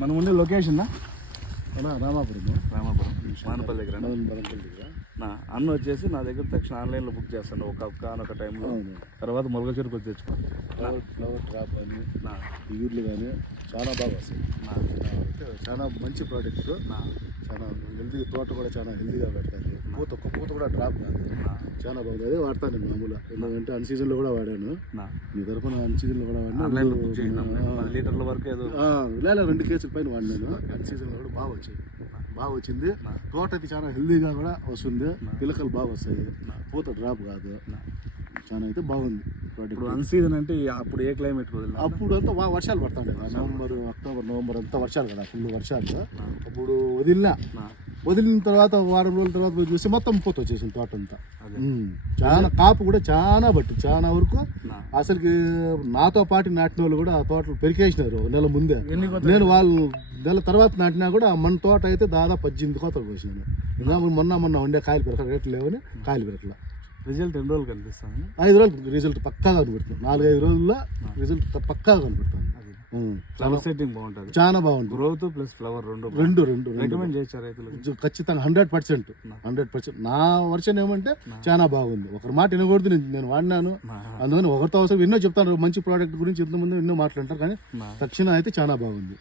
మనం ఉండే లొకేషన్ రామాపురం మానపల్లి దగ్గర నా అన్న వచ్చేసి నా దగ్గర తక్షణ ఆన్లైన్లో బుక్ చేస్తాను ఒక టైంలో. తర్వాత మొలగచెరుకు వచ్చి తెచ్చుకోండి. ఫ్లవర్ డ్రాప్ కానీ ఈర్లు కానీ చాలా బాగా వస్తాయి. చాలా మంచి ప్రోడక్ట్. చాలా హెల్తీ, తోట కూడా చాలా హెల్తీగా పెడుతుంది. పూత కూడా డ్రాప్ కాదు, చాలా బాగుంది. అదే వాడతాను నేను మామూలుగా. ఎందుకంటే అన్ సీజన్లో కూడా వాడాను. మీ తరఫున అన్ సీజన్లో కూడా వాడినా. 10 లీటర్ల వరకు ఏదో లేదా 2 కేసుల పైన వాడినాను. అన్ సీజన్లో కూడా బాగా వచ్చింది. తోట అయితే చాలా హెల్దీగా కూడా వస్తుంది. పిలకలు బాగా వస్తాయి, పూత డ్రాప్ కాదు. చాలా అయితే బాగుంది. ఇప్పుడు అన్ సీజన్ అంటే అప్పుడు ఏ క్లైమేట్? అప్పుడు అంతా వర్షాలు పడతాండే. అక్టోబర్ నవంబర్ అంతా వర్షాలు కదా, ఫుల్ వర్షాలు. అప్పుడు వదిలిన తర్వాత వారం రోజుల తర్వాత చూసి మొత్తం పూత వచ్చేసింది తోట అంతా. చాలా కాపు కూడా చాలా చాలా వరకు అసలుకి నాతో పాటు నాటిన వాళ్ళు కూడా ఆ తోటలు పెరికేసినారు నెల ముందే. నేను వాళ్ళు నెల తర్వాత నాటినా కూడా మన తోట అయితే దాదాపు 18 కోతలు కోసినాను. ఇంకా మొన్న ఉండే కాయలు పెరక రేట్లు లేవని కాయలు పెరకల. రిజల్ట్ ఎన్ని రోజులు కనిపిస్తుంది? 5 రోజులు రిజల్ట్ పక్కాగా కనిపెడుతుంది. 4-5 రోజుల్లో రిజల్ట్ పక్కాగా కనిపెడుతుంది. ఫ్లవర్ సెట్టింగ్ బాగుంటుంది, చాలా బాగుంటుంది. గ్రోత్ ప్లస్ ఫ్లవర్ రెండు రికమెండ్ చేశారు రైతులకు ఖచ్చితంగా 100%. నా వర్షన్ ఏమంటే చాలా బాగుంది. ఒకరి మాట వినకూడదు. నేను వాడినాను, అందుకని ఒకరితో అవసరం ఎన్నో చెప్తాను. మంచి ప్రోడక్ట్ గురించి ఎంతమంది ఎన్నో మాట్లాడతారు, కానీ తక్షణ అయితే చాలా బాగుంది.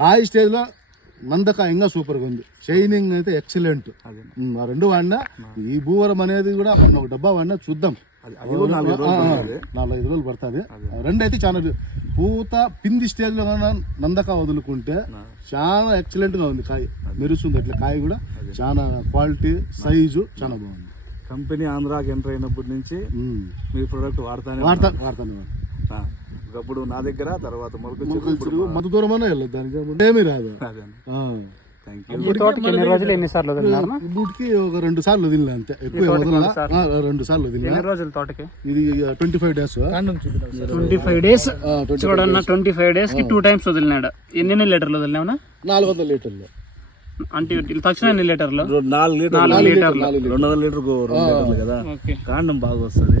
కాయ స్టేజ్లో నందక ఇంకా సూపర్గా ఉంది. షైనింగ్ అయితే ఎక్సలెంట్. ఆ 2 వాడినా. ఈ భూవరం అనేది కూడా ఒక డబ్బా వాడినా చూద్దాం. 4-5 రోజులు పడుతుంది. 2 అయితే చాలా పూత పిండి స్టేజ్లో నందక వదులుకుంటే చాలా ఎక్సలెంట్ గా ఉంది. కాయ మెరుస్తుంది అట్లా. కాయ కూడా చాలా క్వాలిటీ, సైజు చాలా బాగుంది. కంపెనీ ఆంధ్రాకి ఎంటర్ అయినప్పటి నుంచి మీ ప్రోడక్ట్ వాడతాను. అప్పుడు నా దగ్గర, తర్వాత మత దూరమనే వెళ్ళదు, దానికి ఏమీ రాదు. బూట్కి ఒక 2 సార్లు వదిలినా అంతే, ఎక్కువ 2 సార్లు వదిలినా. ఇది 25 days. 25 days చూడన్నా. 25 days కి 2 times వదిలినాడు. ఎన్ని లీటర్లు వదిలినా? 400 లీటర్లు. అంటే తక్షణ ఎన్ని లీటర్లు? 4 లీటర్లు. 200 లీటర్కు 2 లీటర్లు కదా. కాండం బాగా వస్తుంది.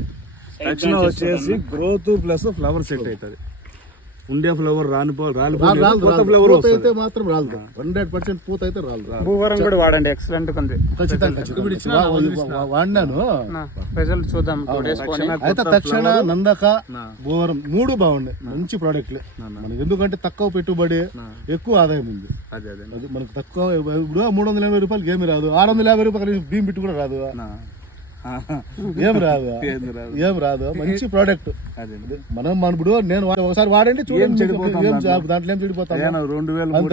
తక్షణ వచ్చేసి గ్రోత్ ప్లస్ ఫ్లవర్ సెట్ అవుతుంది. ఉండే ఫ్లవర్ ఫ్లవర్ అయితే మాత్రం రాదు. 100% పూత అయితే రాదు. భూవరం కూడా వాడండి, ఎక్సలెంట్ ఉంది. వాడినాను, రిజల్ట్ చూద్దాం. అయితే తక్షణ, నందక, భూవరం 3 బాగున్నాయి. మంచి ప్రోడక్ట్లే మనకి. ఎందుకంటే తక్కువ పెట్టుబడి, ఎక్కువ ఆదాయం ఉంది. అది మనకు తక్కువ. ఇప్పుడు 380 రూపాయలకి ఏమి రాదు. 650 రూపాయలు భీమ్ బిట్టు కూడా రాదు. ఏం రాదు. మంచి ప్రోడక్ట్. మనం ఇప్పుడు నేను ఒకసారి వాడండి చూడండి, దాంట్లో ఏం చెడిపోతాను.